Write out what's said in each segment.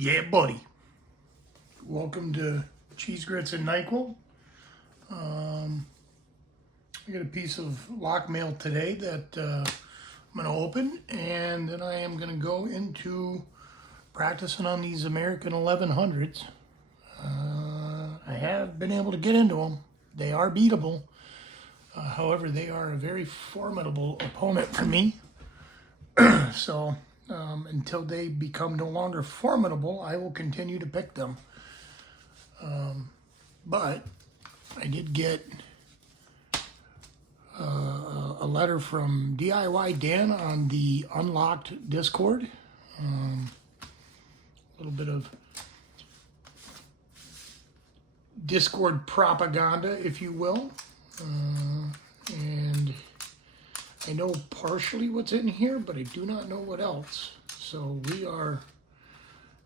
Yeah, buddy. Welcome to Cheese Grits and NyQuil. I got a piece of lock mail today that I'm going to open, and then I am going to go into practicing on these American 1100s. I have been able to get into them. They are beatable. However, they are a very formidable opponent for me. So until they become no longer formidable, I will continue to pick them. But I did get a letter from DIY Dan on the Unlocked Discord. A little bit of Discord propaganda, if you will. And I know partially what's in here, but I do not know what else. So we are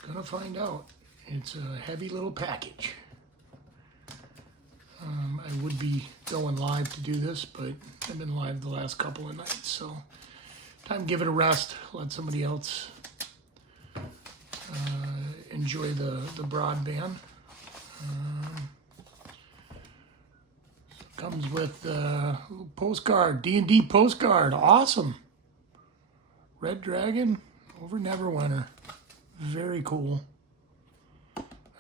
going to find out. It's a heavy little package. I would be going live to do this, but I've been live the last couple of nights, so time to give it a rest. Let somebody else enjoy the broadband. Comes with a little postcard, D&D postcard, awesome. Red Dragon over Neverwinter, very cool.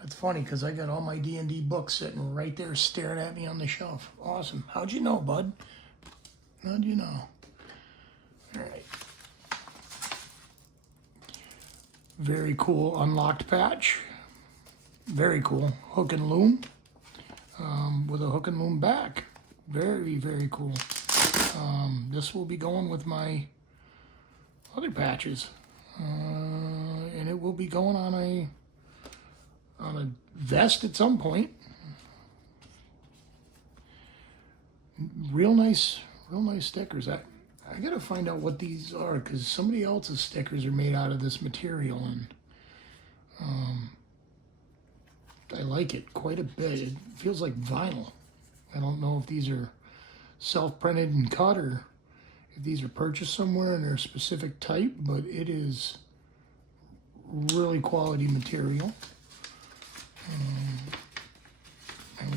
That's funny because I got all my D&D books sitting right there staring at me on the shelf. Awesome. How'd you know, bud? How'd you know? All right. Very cool unlocked patch. Very cool. Hook and loom with a hook and loom back. Very, very cool. This will be going with my other patches. And it will be going on a vest at some point. Real nice stickers. I gotta find out what these are because somebody else's stickers are made out of this material, and I like it quite a bit. It feels like vinyl. I don't know if these are self-printed and cut or if these are purchased somewhere and they're a specific type, but it is really quality material. And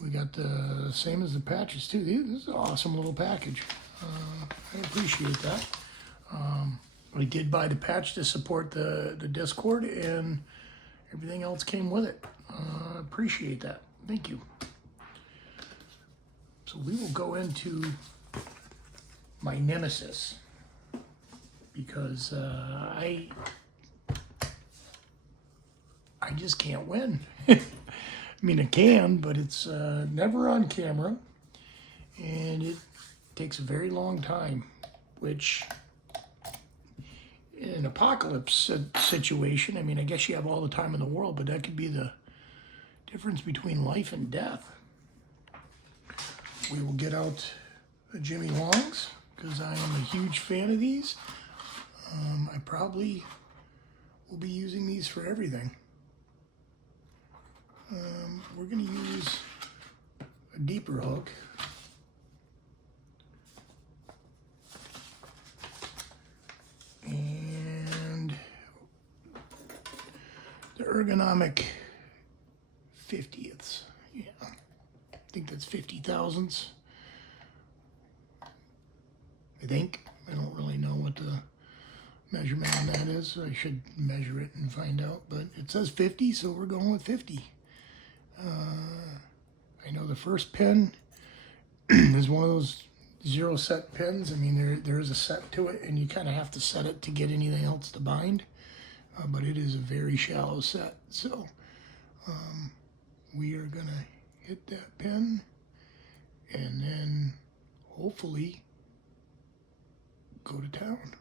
we got the same as the patches too. This is an awesome little package. I appreciate that. I did buy the patch to support the Discord, and everything else came with it. Appreciate that. Thank you. So we will go into my nemesis because I just can't win. I mean, I can, but it's never on camera, and it takes a very long time, which in an apocalypse situation, I mean, I guess you have all the time in the world, but that could be the difference between life and death. We will get out the Jimmy Longs, because I am a huge fan of these. I probably will be using these for everything. We're going to use a deeper hook. And the ergonomic 50ths. Yeah, I think that's 50 thousandths. I think. I don't really know what the measurement on that is. So I should measure it and find out. But it says 50, so we're going with 50. I know the first pin is one of those zero set pins. I mean, there is a set to it, and you kind of have to set it to get anything else to bind. But it is a very shallow set. So we are going to hit that pin, and then hopefully go to town.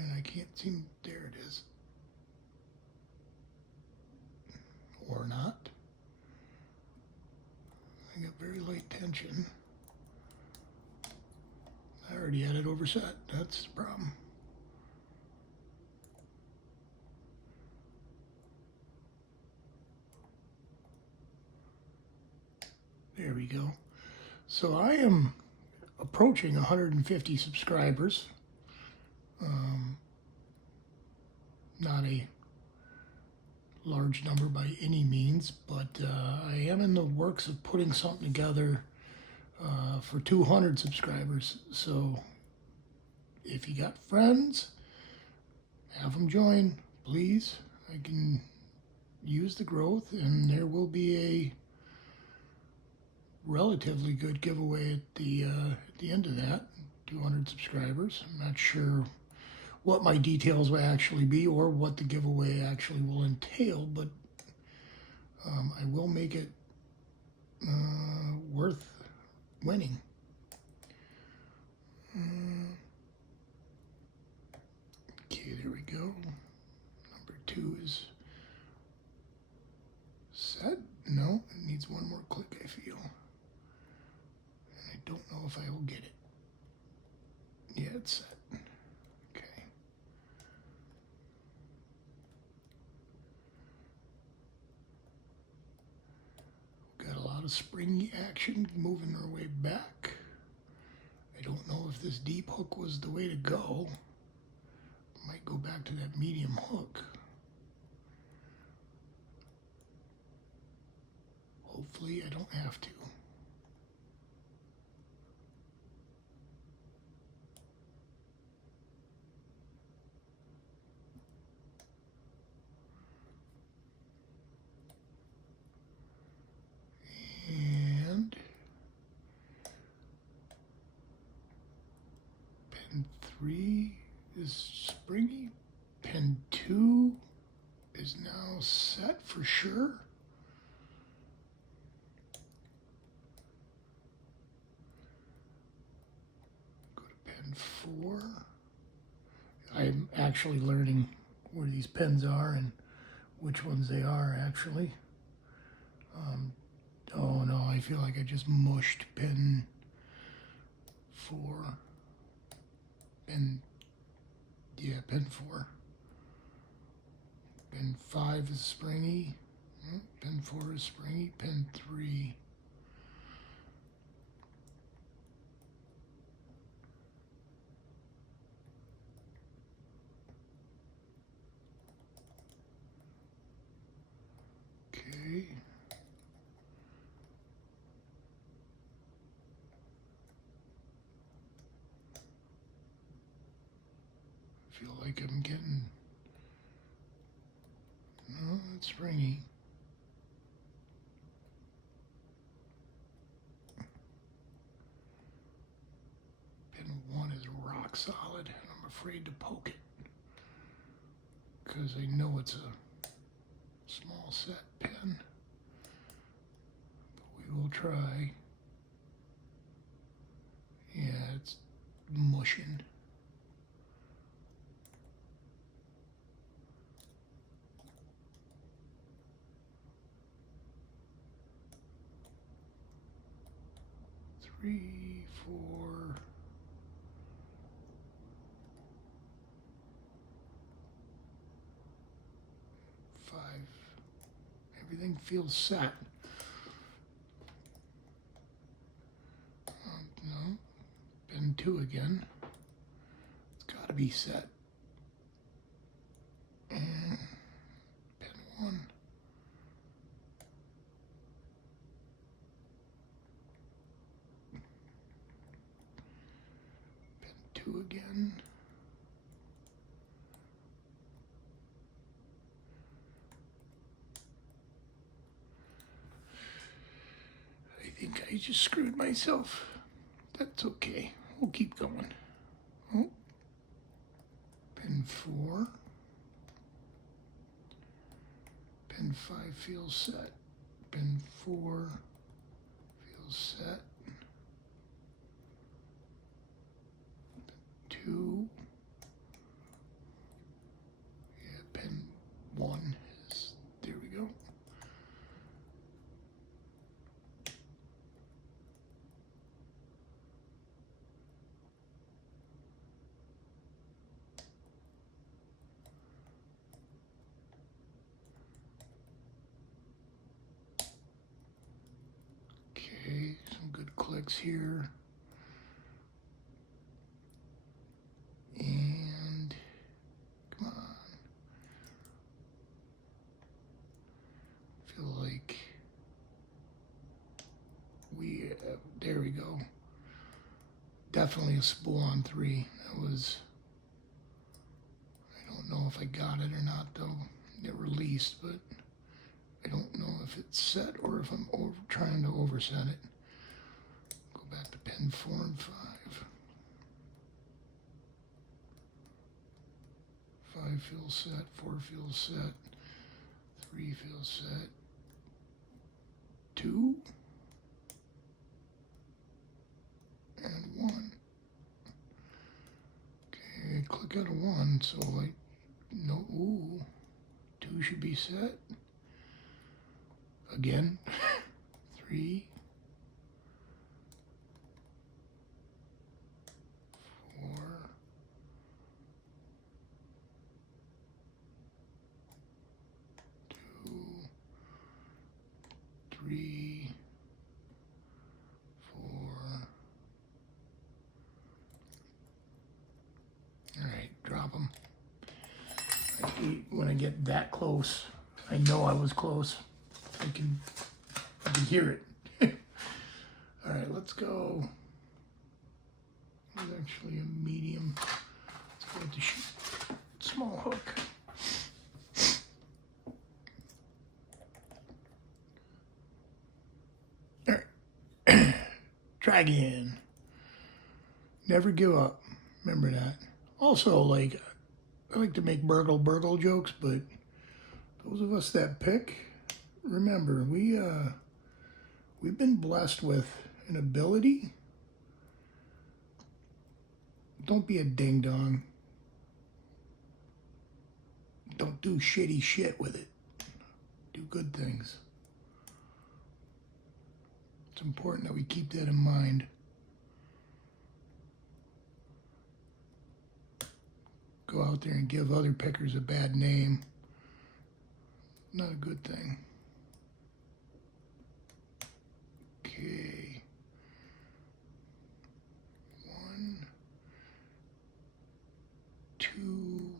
And I can't seem, there it is. Or not. I got very light tension. I already had it overset, that's the problem. There we go. So I am approaching 150 subscribers. Not a large number by any means, but I am in the works of putting something together for 200 subscribers. So if you got friends, have them join, please. I can use the growth, and there will be a relatively good giveaway at the end of that. 200 subscribers. I'm not sure what my details will actually be or what the giveaway actually will entail, but I will make it worth winning. Okay, there we go. Number 2 is set. No, it needs one more click, I feel. And I don't know if I will get it. Yeah, it's set. Okay. Got a lot of springy action moving our way back. I don't know if this deep hook was the way to go. Might go back to that medium hook. Hopefully I don't have to. And pin 3 is springy. Pin 2 is now set for sure. Go to pin 4. I'm actually learning where these pins are and which ones they are actually. Oh no, I feel like I just mushed pin 4. Pin 4. Pin 5 is springy. Pin 4 is springy. Pin 3. Okay. I feel like I'm getting, no, it's springy. Pin 1 is rock solid, and I'm afraid to poke it because I know it's a small set pin, but we will try. Yeah, it's mushing. Three, 4. Everything feels set. No, pin 2 again. It's got to be set. And pin 1. Pin 2 again. I think I just screwed myself. That's okay. We'll keep going. Oh. Pin 4. Pin 5 feels set. Pin 4 feels set. Pin 2. Yeah, pin 1 is, there we go. Okay. clicks here. And come on. Feel like there we go. Definitely a spool on 3. That was, I don't know if I got it or not though. It released, but I don't know if it's set or if I'm trying to overset it. Go back to pin 4 and 5. 5 feels set, 4 feels set, 3 feels set, 2, and 1. Okay, click out a 1, so I know, ooh, 2 should be set. Again, 3, 4, 2, 3, 4. All right, drop them. I hate when I get that close. I know I was close. I can hear it. All right, let's go. It's actually a medium. Let's go with the small hook. All right. Try again. Never give up. Remember that. Also, like, I like to make burgle jokes, but those of us that pick, remember, we've been blessed with an ability. Don't be a ding dong. Don't do shitty shit with it. Do good things. It's important that we keep that in mind. Go out there and give other pickers a bad name. Not a good thing. Okay. 1, 2,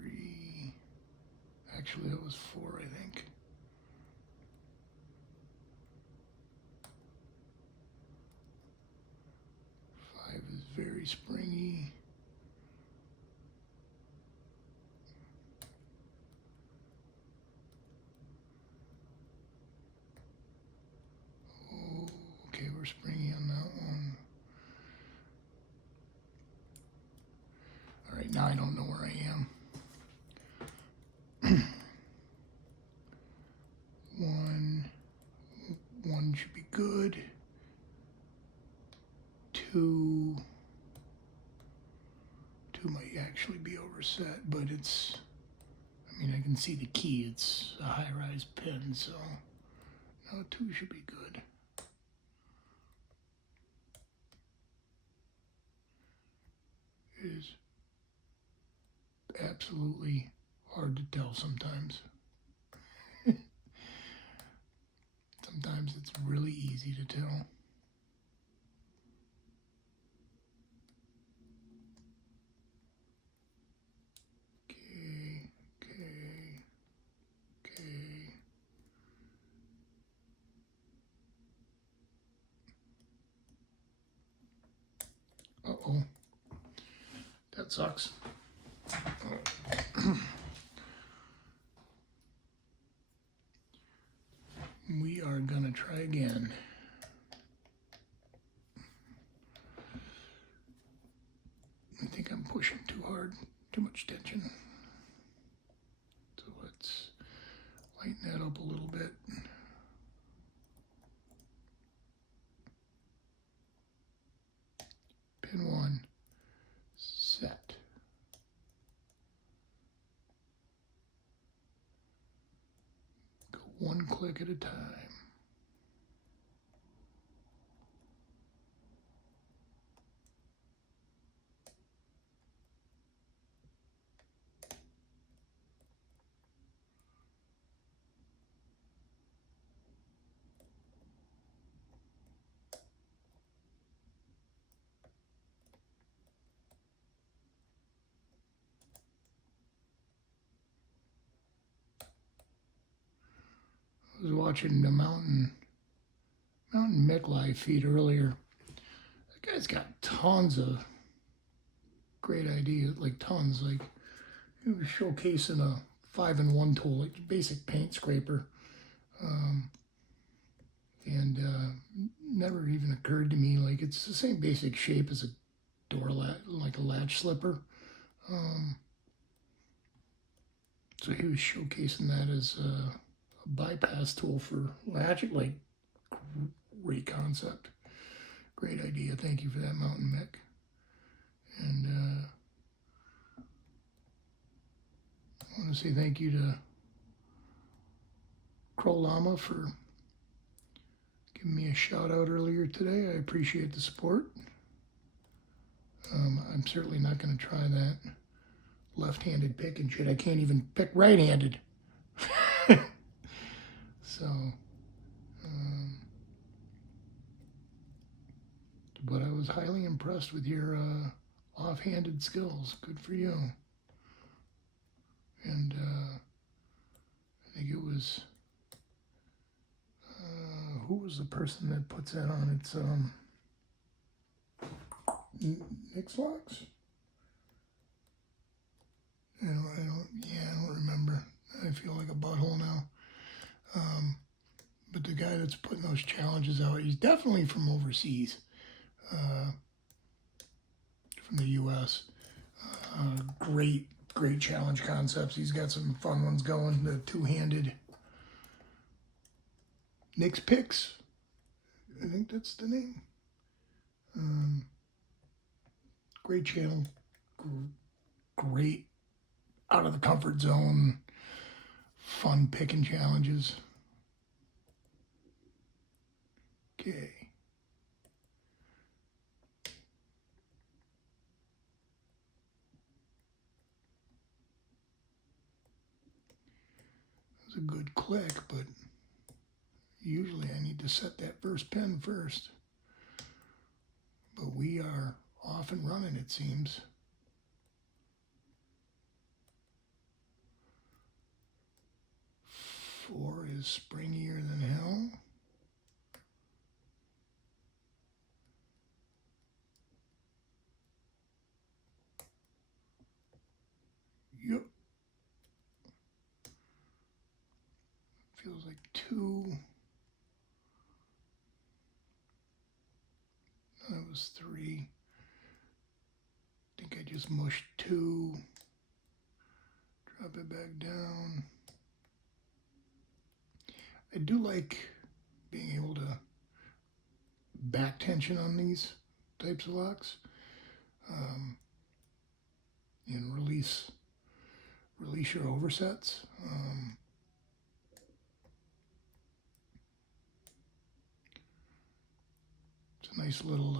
3. Actually, that was 4, I think. 5 is very springy. Oh, okay, we're springy on that one. All right, now I don't know where I am. 1 should be good. 2 might actually be overset, but it's, I mean, I can see the key. It's a high-rise pin, so now 2 should be good. It is absolutely hard to tell sometimes. Sometimes it's really easy to tell. Okay. Uh-oh. That sucks. We are gonna try again. I think I'm pushing too hard, too much tension. So let's lighten that up a little bit. Pin 1, set. Go 1 click at a time. watching the Mountain Mick live feed earlier. That guy's got tons of great ideas, like tons. Like he was showcasing a 5-in-1 tool, like basic paint scraper, and never even occurred to me like it's the same basic shape as a door latch, like a latch slipper. So he was showcasing that as a bypass tool for latching. Like, great concept, great idea. Thank you for that, Mountain Mick. And I want to say thank you to Crow Llama for giving me a shout out earlier today. I appreciate the support. I'm certainly not going to try that left-handed pick and shit. I can't even pick right-handed. So, but I was highly impressed with your off-handed skills. Good for you. And I think it was, who was the person that puts that on? It's Nick's Locks? I don't remember. I feel like a butthole now. But the guy that's putting those challenges out, he's definitely from overseas, from the U.S. Great challenge concepts. He's got some fun ones going. The two-handed Nick's Picks, I think that's the name. Great channel. Great out of the comfort zone, fun picking challenges. Okay. It was a good click, but usually I need to set that first pin first. But we are off and running, it seems. Four is springier than hell. Yep. Feels like two. That was three. I think I just mushed two. Drop it back down. I do like being able to back tension on these types of locks, and release your oversets. It's a nice little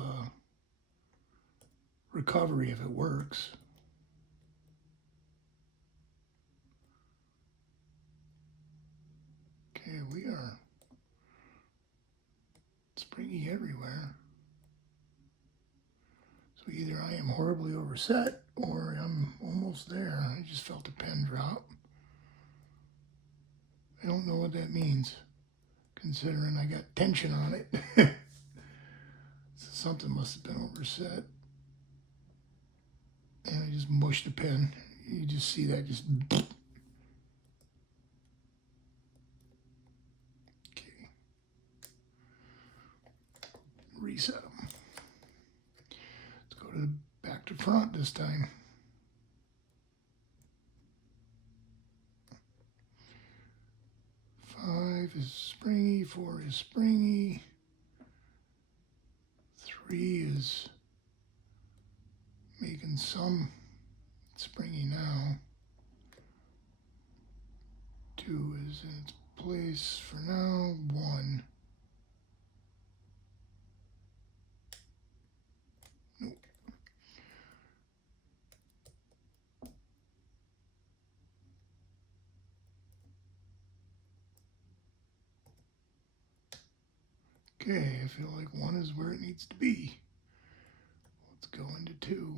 recovery if it works. Okay, we are springy everywhere. So either I am horribly overset or I'm almost there. I just felt a pin drop. I don't know what that means, considering I got tension on it. So something must have been overset. And I just mushed the pin. You just see that just... Okay. Reset them. Let's go to the back to front this time. Five is springy, four is springy, three is making some springy now, two is in its place for now, one. Nope. Okay, I feel like one is where it needs to be. Let's go into two.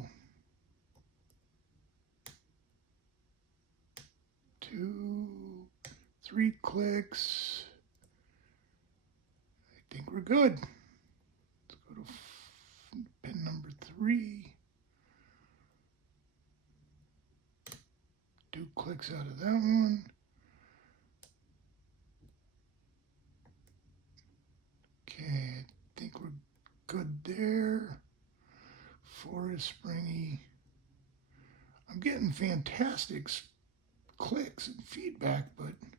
Two, three clicks, think we're good. Let's go to pin number 3. 2 clicks out of that one. Okay, I think we're good there. 4 is springy. I'm getting fantastic clicks and feedback, but I'm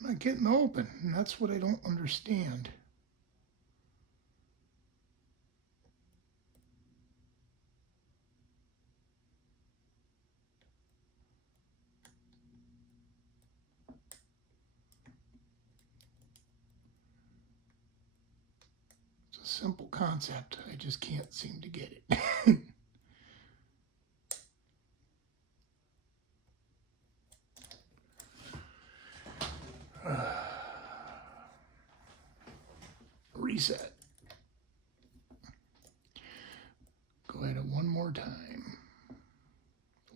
not getting open, and that's what I don't understand. It's a simple concept. I just can't seem to get it. Reset. Go at it one more time.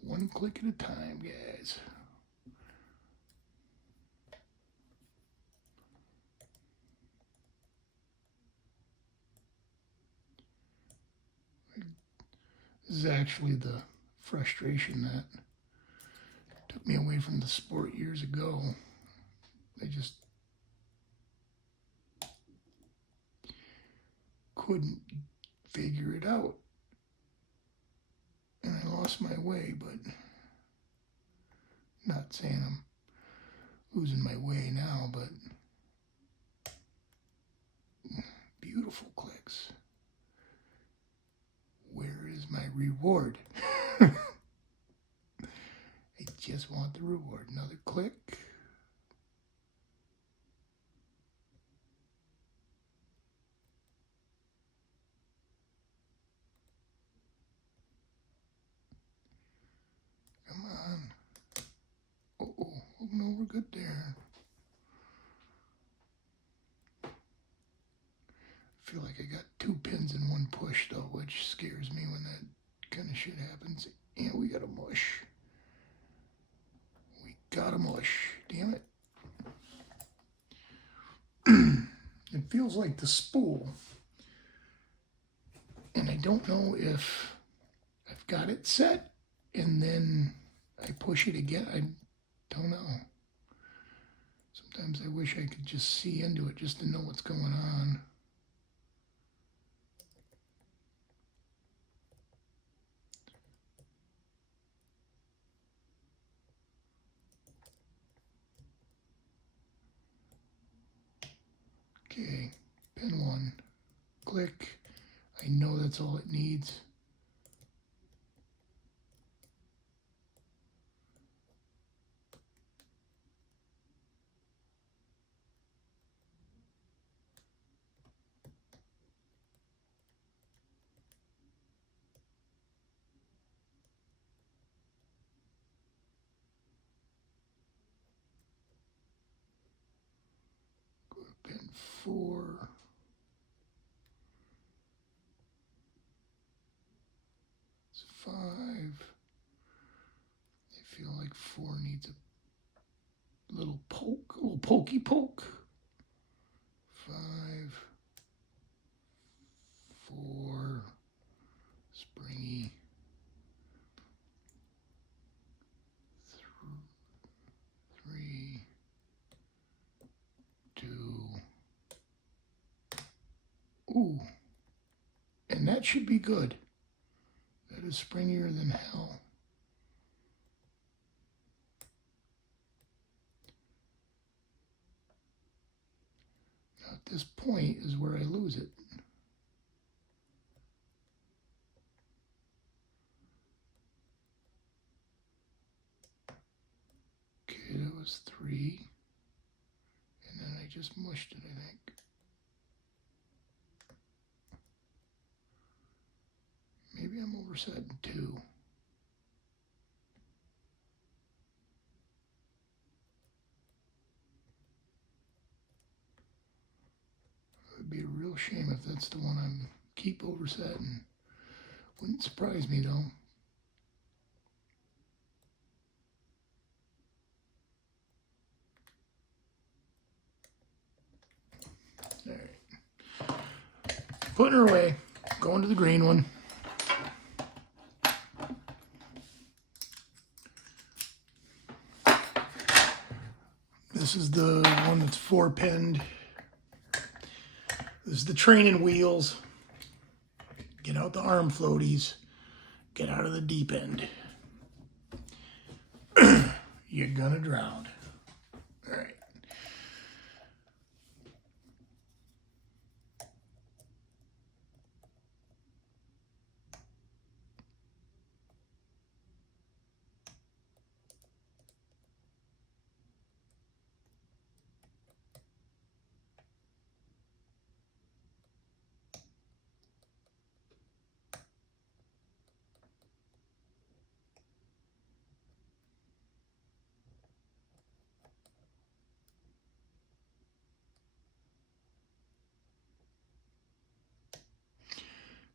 1 click at a time, guys. This is actually the frustration that took me away from the sport years ago. I just couldn't figure it out. And I lost my way, but not saying I'm losing my way now, but beautiful clicks. Where is my reward? I just want the reward. Another click. Come on. Oh, no, we're good there. I feel like I got 2 pins in 1 push, though, which scares me when that kind of shit happens. And we got a mush. We got a mush. Damn it. It feels like the spool. And I don't know if I've got it set and then I push it again. I don't know. Sometimes I wish I could just see into it just to know what's going on. Okay, pin 1, click. I know that's all it needs. Go to pin 4. It's 5. I feel like 4 needs a little poke, a little pokey poke. 5, 4, springy. 3, 2. Ooh, and that should be good. That is springier than hell. Now at this point is where I lose it. Okay, that was 3. And then I just mushed it, I think. Maybe I'm oversetting 2. It would be a real shame if that's the one I'm keep oversetting. Wouldn't surprise me though. All right. Putting her away. Going to the green one. This is the one that's 4-pinned. This is the training wheels. Get out the arm floaties. Get out of the deep end. You're gonna drown. All right.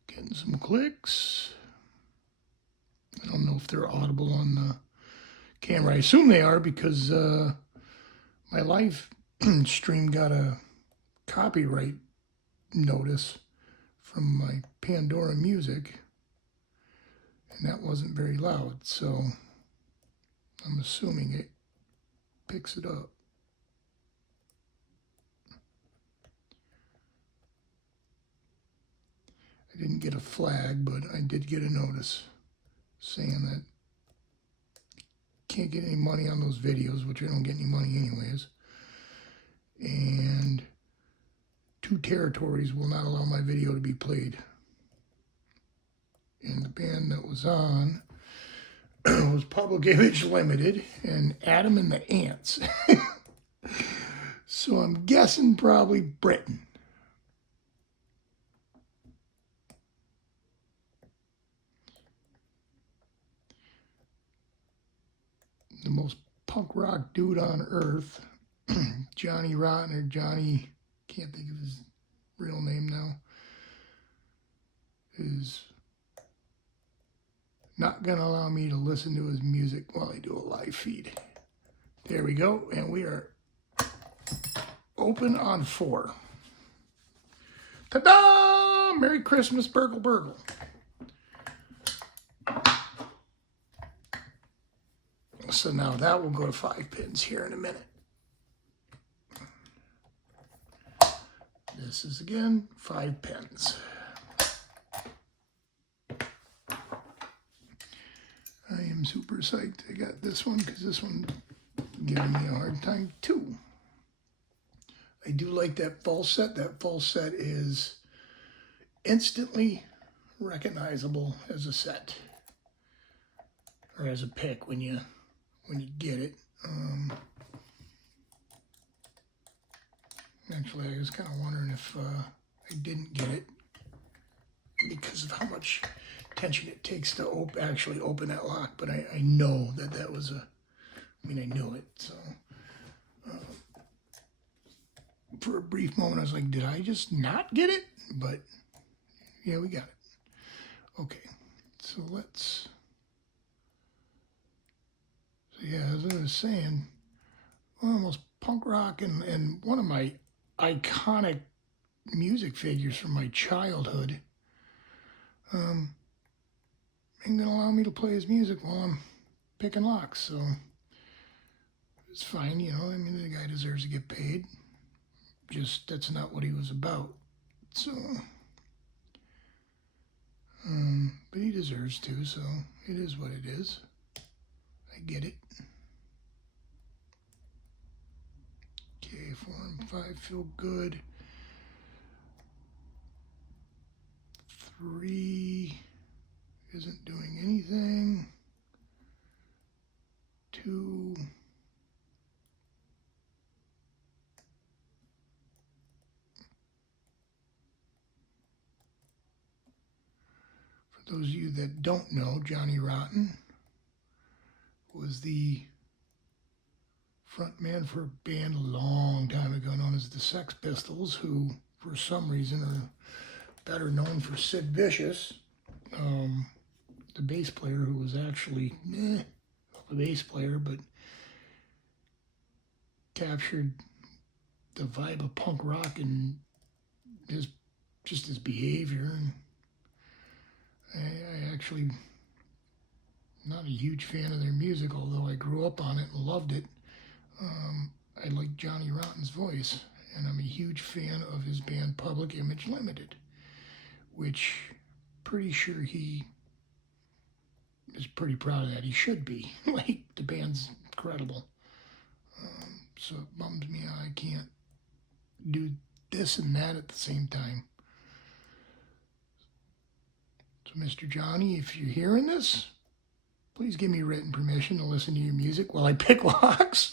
Getting some clicks. I don't know if they're audible on the camera. I assume they are because my live stream got a copyright notice from my Pandora music, and that wasn't very loud, so I'm assuming it picks it up. I didn't get a flag, but I did get a notice saying that can't get any money on those videos, which I don't get any money anyways. And 2 territories will not allow my video to be played. And the band that was on was Public Image Limited and Adam and the Ants. So I'm guessing probably Britain. The most punk rock dude on earth, Johnny Rotten, or Johnny, can't think of his real name now, is not going to allow me to listen to his music while I do a live feed. There we go, and we are open on 4. Ta-da! Merry Christmas, Burgle Burgle. So now that will go to 5 pins here in a minute. This is, again, 5 pins. I am super psyched I got this one because this one giving me a hard time too. I do like that false set. That false set is instantly recognizable as a set or as a pick when you get it. Actually, I was kind of wondering if I didn't get it because of how much tension it takes to actually open that lock. But I know that was I knew it. So for a brief moment, I was like, did I just not get it? But yeah, we got it. Okay, so let's... So yeah, as I was saying, almost punk rock and one of my iconic music figures from my childhood ain't gonna allow me to play his music while I'm picking locks, so it's fine, you know. I mean, the guy deserves to get paid. Just that's not what he was about. So, but he deserves to, so it is what it is. I get it. Okay, 4 and 5 feel good. 3 isn't doing anything. 2. For those of you that don't know, Johnny Rotten was the frontman for a band a long time ago known as the Sex Pistols, who for some reason are better known for Sid Vicious, the bass player, who was actually a bass player, but captured the vibe of punk rock in his just his behavior. And I actually not a huge fan of their music, although I grew up on it and loved it. I like Johnny Rotten's voice, and I'm a huge fan of his band Public Image Limited, which pretty sure he is pretty proud of that. He should be. Like, the band's incredible. So it bums me out I can't do this and that at the same time. So Mr. Johnny, if you're hearing this, please give me written permission to listen to your music while I pick locks.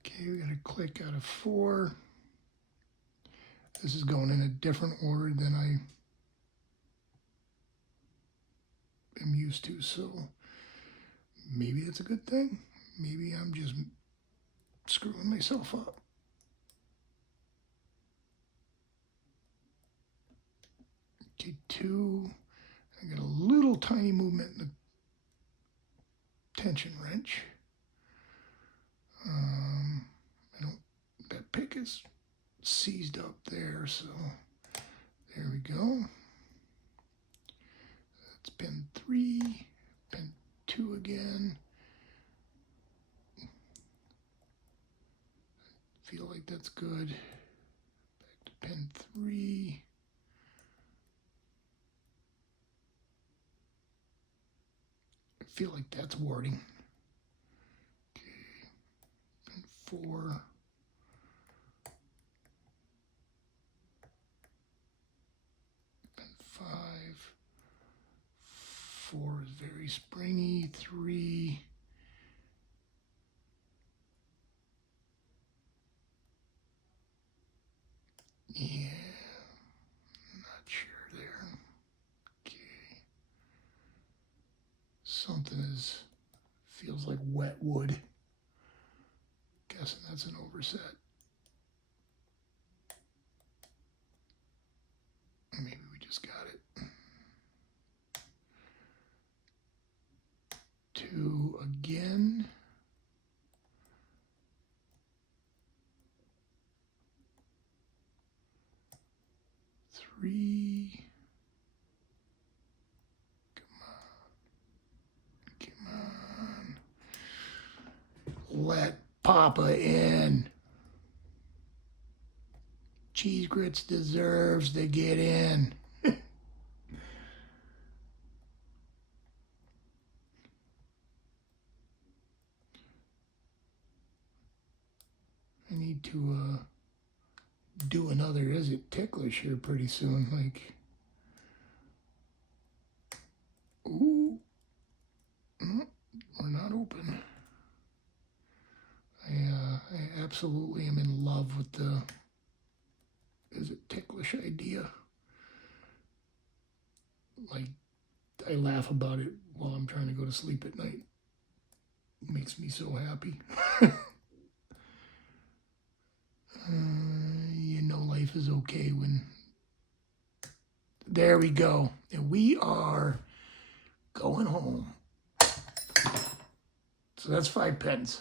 Okay, we got to click out of 4. This is going in a different order than I am used to, so maybe that's a good thing. Maybe I'm just screwing myself up. Okay, 2. I got a little tiny movement in the tension wrench. That pick is seized up there, so there we go. That's pin 3, pin 2 again. Feel like that's good. Back to pin 3. I feel like that's warding. Okay, pin 4. Pin 5. 4 is very springy. 3. Yeah, not sure there. Okay. Something feels like wet wood. Guessing that's an overset. Maybe we just got it. 2 again. 3. Come on. Let Papa in. Cheese Grits deserves to get in. I need to do another Is It Ticklish here pretty soon. Like, ooh, no, we're not open. I absolutely am in love with the Is It Ticklish idea. Like, I laugh about it while I'm trying to go to sleep at night. It makes me so happy. You know life is okay when... There we go. And we are going home. So that's 5 pins.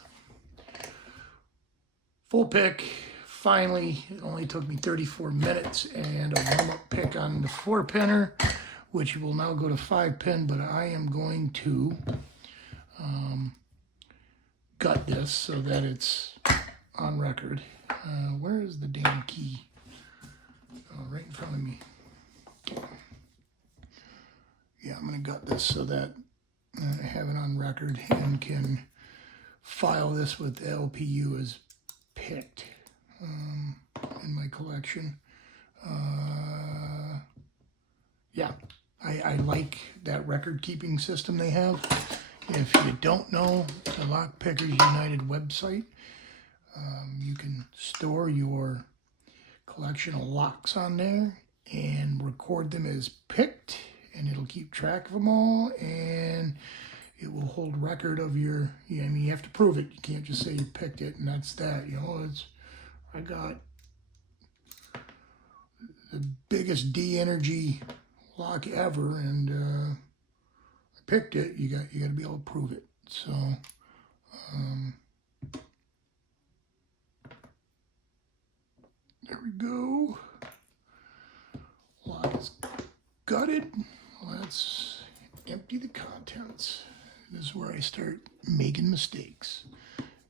Full pick. Finally, it only took me 34 minutes and a warm-up pick on the 4-pinner, which will now go to 5-pin, but I am going to gut this so that it's on record. Where is the damn key? Oh, right in front of me. Okay. Yeah, I'm going to gut this so that I have it on record and can file this with LPU as picked in my collection. Yeah, I like that record-keeping system they have. If you don't know the Lock Pickers United website, you can store your collection of locks on there and record them as picked, and it'll keep track of them all, and it will hold record of your, I mean, you have to prove it. You can't just say you picked it and that's that, you know. I got the biggest D-Energy lock ever, and I picked it. You got to be able to prove it. So There we go. Lock is gutted. Let's empty the contents. This is where I start making mistakes.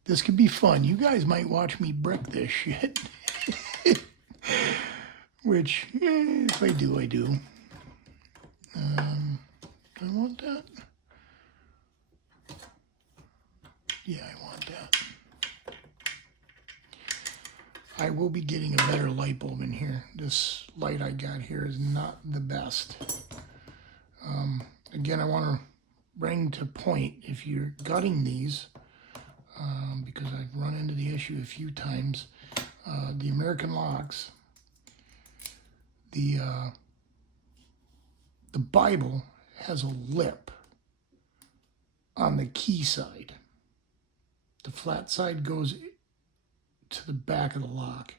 This could be fun. You guys might watch me brick this shit. Which, if I do, I do. Do I want that? Yeah, I want that. I will be getting a better light bulb in here. This light I got here is not the best. Again, I want to bring to point, if you're gutting these, because I've run into the issue a few times, the American locks, the Bible has a lip on the key side. The flat side goes to the back of the lock,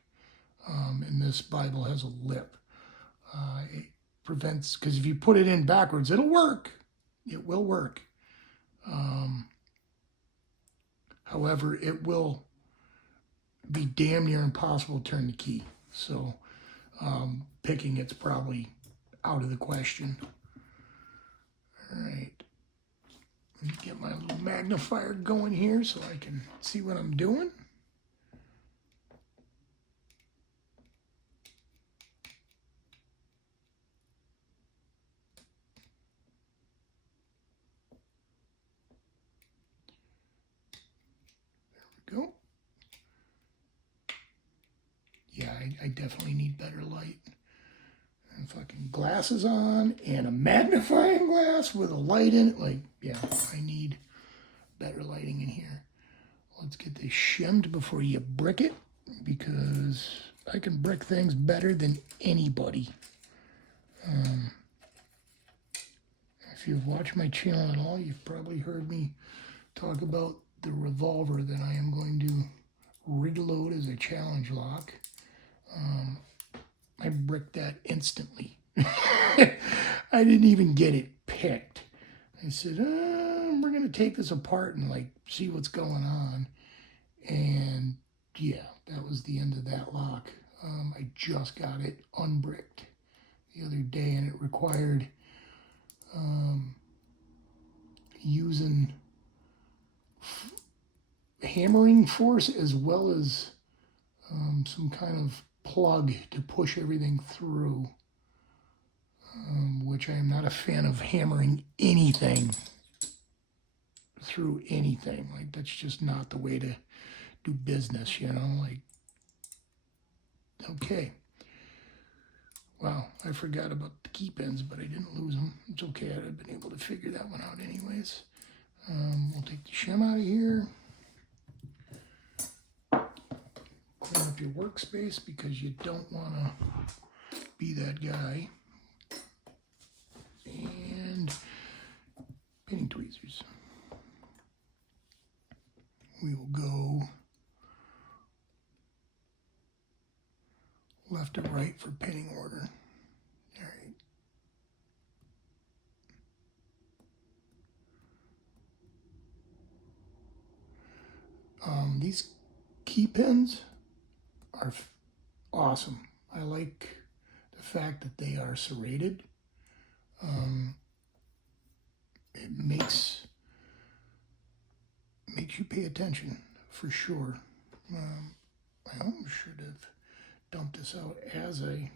and this Bible has a lip. It prevents, because if you put it in backwards, it'll work. It will work. However, it will be damn near impossible to turn the key. So picking it's probably out of the question. All right. Let me get my little magnifier going here so I can see what I'm doing. There we go. Yeah, I definitely need better light. And fucking glasses on and a magnifying glass with a light in it. Like, yeah, I need better lighting in here. Let's get this shimmed before you brick it, because I can brick things better than anybody. If you've watched my channel at all, you've probably heard me talk about the revolver that I am going to reload as a challenge lock. I bricked that instantly. I didn't even get it picked. I said, we're going to take this apart and like see what's going on. And yeah, that was the end of that lock. I just got it unbricked the other day, and it required using hammering force as well as some kind of plug to push everything through, which I am not a fan of hammering anything through anything. Like, that's just not the way to do business, you know? Like, okay. Wow, I forgot about the key pins, but I didn't lose them. It's okay, I'd have been able to figure that one out anyways. We'll take the shim out of here. Clean up your workspace, because you don't want to be that guy. And pinning tweezers. We will go left to right for pinning order. All right. These key pins are awesome. I like the fact that they are serrated. It makes you pay attention for sure. I almost should have dumped this out as I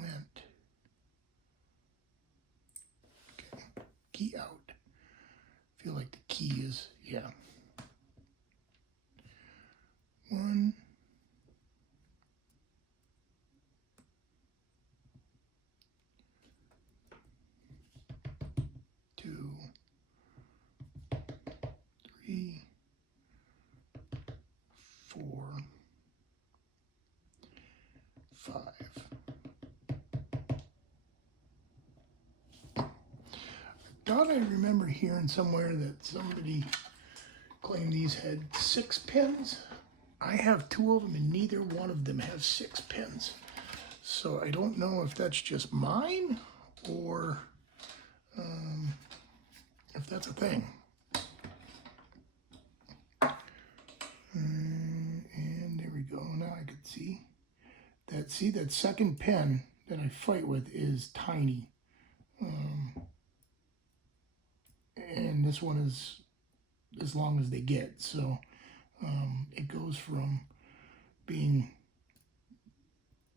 went. Okay, key out. Feel like the key is, yeah. 1, 2, 3, 4, 5. I thought I remember hearing somewhere that somebody claimed these had 6 pins. I have 2 of them, and neither one of them has 6 pins. So I don't know if that's just mine or if that's a thing. And there See that second pin that I fight with is tiny. And this one is as long as they get. So it goes from being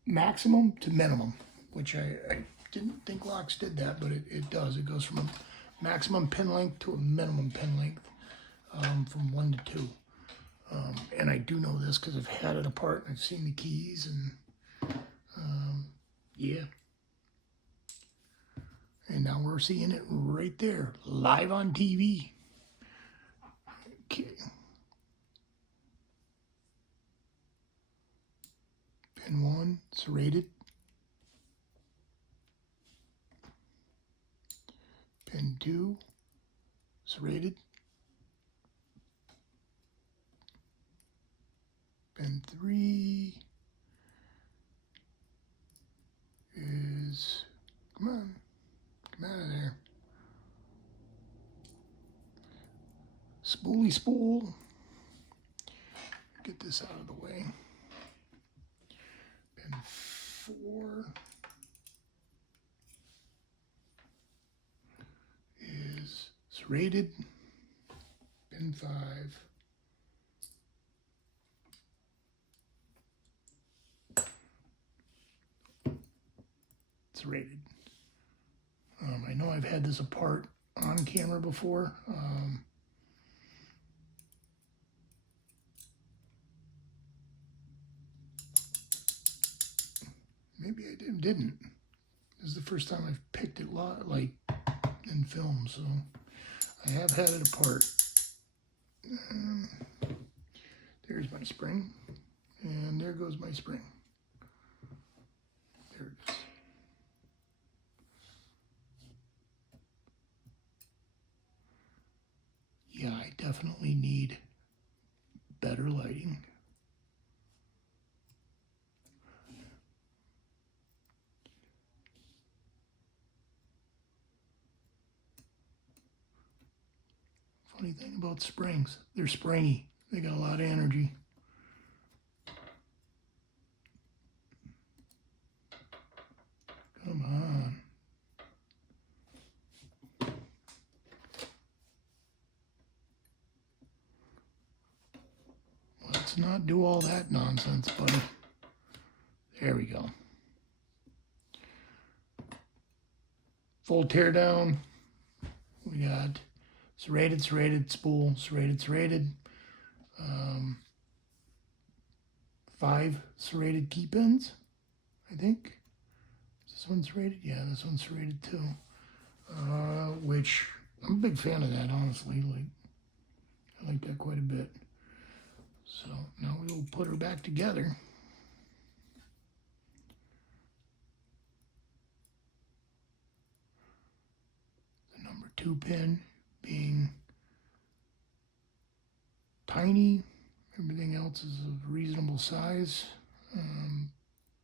maximum to minimum, which I didn't think locks did that, but it does. It goes from a maximum pin length to a minimum pin length from 1 to 2. And I do know this because I've had it apart and I've seen the keys, and yeah. And now we're seeing it right there, live on TV. Okay. Pin 1, serrated. Pin 2, serrated. Pin 3 is, come out of there. Spoolie spool. Get this out of the way. Pin 4 is serrated. Pin 5 serrated. I know I've had this apart on camera before. Maybe I didn't. This is the first time I've picked it like in film, so I have had it apart. There's my spring, and there goes my spring. There it is. Yeah, I definitely need better lighting. Funny thing about springs, they're springy. They got a lot of energy. Come on. Let's not do all that nonsense, buddy. There we go. Full tear down. We got serrated, serrated, spool, serrated, serrated. 5 serrated key pins, I think. Is this one serrated? Yeah, this one's serrated too. Which I'm a big fan of that, honestly. I like that quite a bit. So now we will put her back together. The number 2 pin being tiny. Everything else is of reasonable size,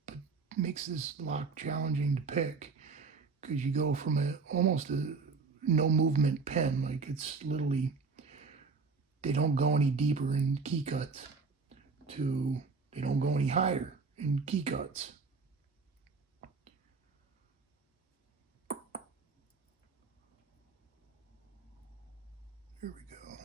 but makes this lock challenging to pick because you go from almost a no movement pin, like it's literally, they don't go any deeper in key cuts, to they don't go any higher in key cuts. Here we go.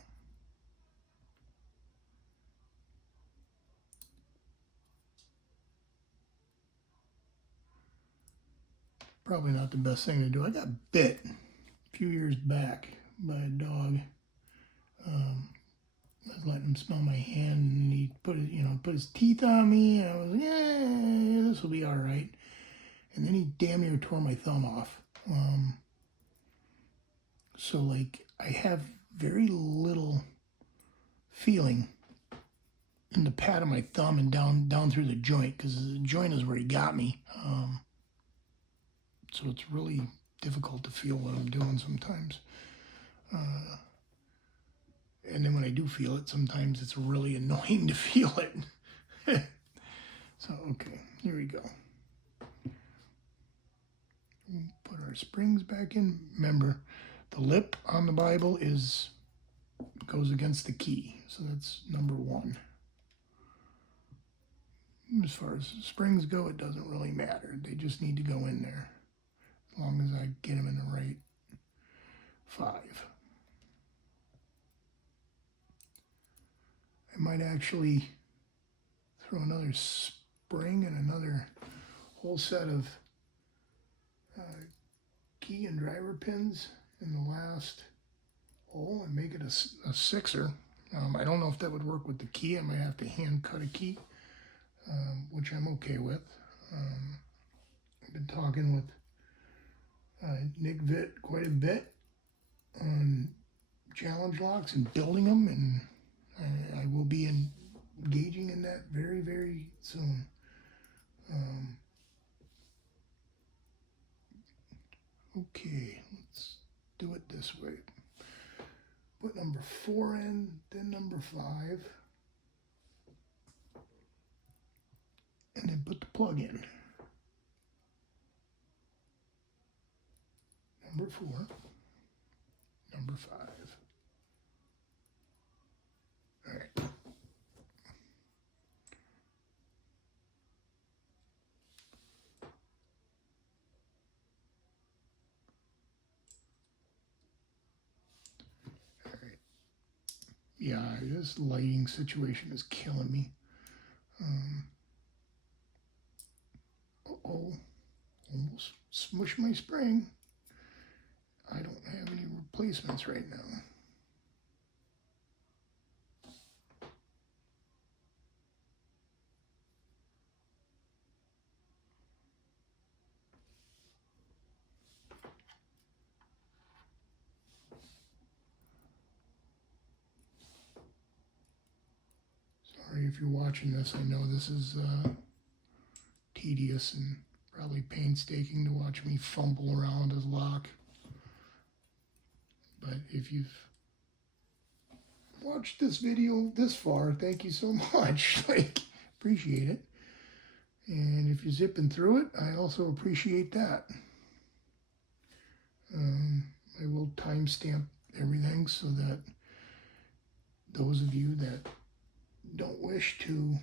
Probably not the best thing to do. I got bit a few years back by a dog. I was letting him smell my hand, and he put his teeth on me, and I was like, yeah, this will be all right. And then he damn near tore my thumb off. So like I have very little feeling in the pad of my thumb and down through the joint, because the joint is where he got me. So it's really difficult to feel what I'm doing sometimes. And then when I do feel it, sometimes it's really annoying to feel it. So, okay, here we go. We'll put our springs back in. Remember, the lip on the Bible goes against the key. So that's number 1. As far as springs go, it doesn't really matter. They just need to go in there, as long as I get them in the right 5. I might actually throw another spring and another whole set of key and driver pins in the last hole and make it a 6er. I don't know if that would work with the key. I might have to hand cut a key, which I'm okay with. I've been talking with Nick Vitt quite a bit on challenge locks and building them, and I will be engaging in that very, very soon. Okay, let's do it this way. Put number 4 in, then number 5, and then put the plug in. Number 4, number 5. All right. Yeah, this lighting situation is killing me. Uh-oh, almost smushed my spring. I don't have any replacements right now. Sorry if you're watching this. I know this is tedious and probably painstaking to watch me fumble around his lock. But if you've watched this video this far, thank you so much. Appreciate it. And if you're zipping through it, I also appreciate that. I will timestamp everything so that those of you that don't wish to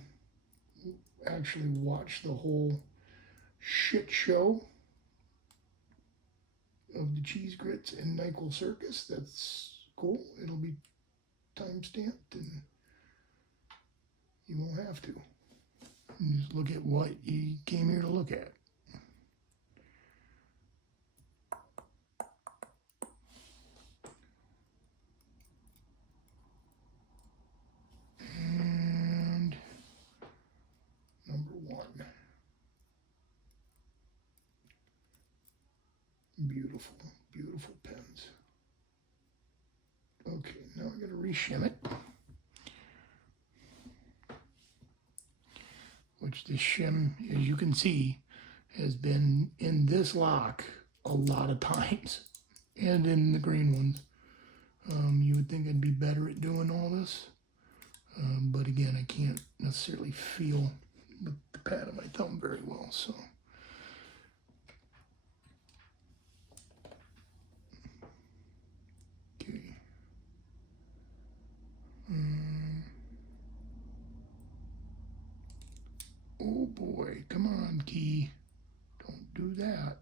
actually watch the whole shit show of the cheese grits and NyQuil Circus, that's cool. It'll be time-stamped and you won't have to. You just look at what you came here to look at. And number 1. Beautiful, beautiful pens. Okay, now I'm going to reshim it. Which this shim, as you can see, has been in this lock a lot of times. And in the green ones. You would think I'd be better at doing all this. But again, I can't necessarily feel with the pad of my thumb very well, so. Okay. Oh boy, come on, key. Don't do that.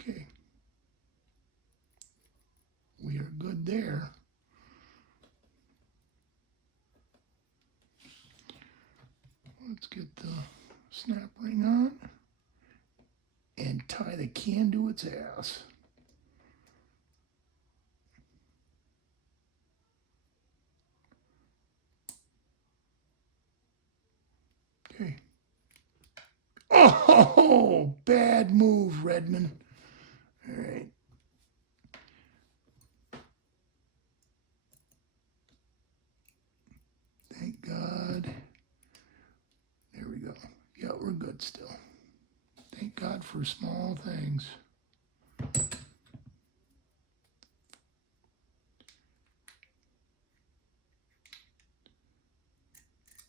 Okay. We are good there. Let's get the snap ring on and tie the can to its ass. Okay. Oh, bad move, Redmond. All right. Thank God. There we go. Yeah, we're good still. Thank God for small things.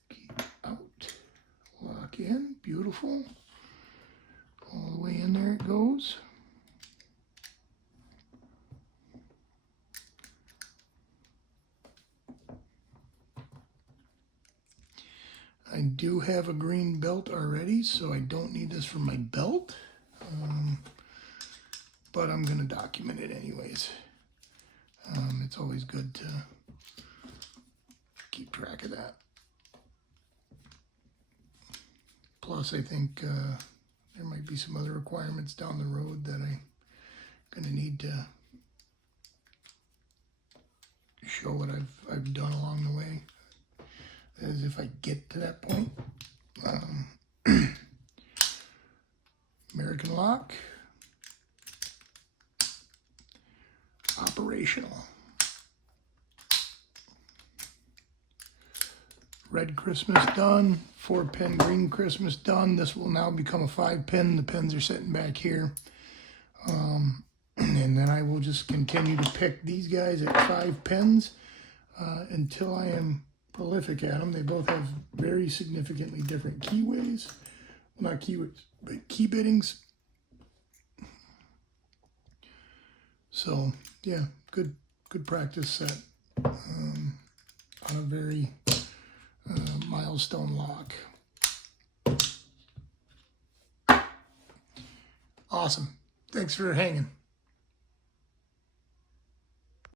Keep out. Lock in. Beautiful. All the way in there it goes. I do have a green belt already, so I don't need this for my belt. But I'm going to document it anyways. It's always good to keep track of that. Plus, I think there might be some other requirements down the road that I'm going to need to show what I've done along the way, as if I get to that point. American lock, operational. Red Christmas done, 4-pin green Christmas done. This will now become a 5-pin. The pins are sitting back here. And then I will just continue to pick these guys at 5 pins until I am prolific at them. They both have very significantly different keyways. Well, not keyways, but key biddings. So, yeah, good practice set on a very milestone lock. Awesome. Thanks for hanging.